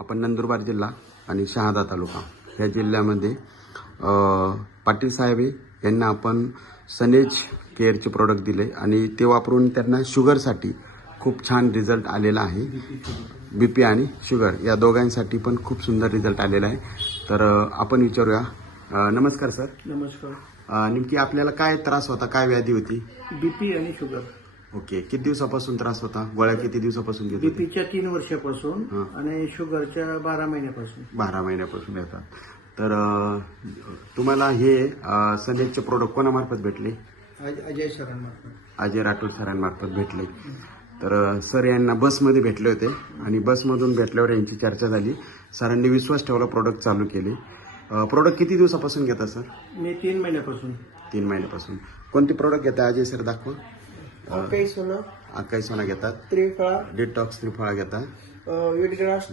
आपण नंदुरबार जिल्हा आणि शहादा तालुका या जिल्ह्यामध्ये पाटील साहेब यांना आपण सनेज केअरचे प्रोडक्ट दिले आणि ते वापरून त्यांना शुगरसाठी खूप छान रिझल्ट आलेला आहे. BP आणि शुगर या दोघांसाठी पण खूप सुंदर रिझल्ट आलेला आहे. तर आपण विचारूया. नमस्कार सर. नमस्कार. नेमकी आपल्याला काय त्रास होता, काय व्याधी होती? BP आणि शुगर. ओके. किती दिवसापासून त्रास होता? गोळ्या किती दिवसापासून घेत होते? BPच्या 3 वर्षापासून आणि शुगरच्या 12 महिन्यापासून. 12 महिन्यापासून येतात. तर तुम्हाला हे सनेजचे प्रोडक्ट कोणामार्फत भेटले? अजय सरांमार्फत. अजय राठोड सरांमार्फत भेटले. तर सर यांना बसमध्ये भेटले होते आणि बसमधून भेटल्यावर यांची चर्चा झाली. सरांनी विश्वास ठेवला, प्रोडक्ट चालू केले. प्रोडक्ट किती दिवसापासून घेता सर? मी 3 महिन्यापासून. 3 महिन्यापासून. कोणते प्रोडक्ट घेता अजय सर, दाखवा. अक्काई सोना, अक्काई सोना घेतात, त्रिफळा, डिटॉक्स त्रिफळा घेतात, वीटग्रास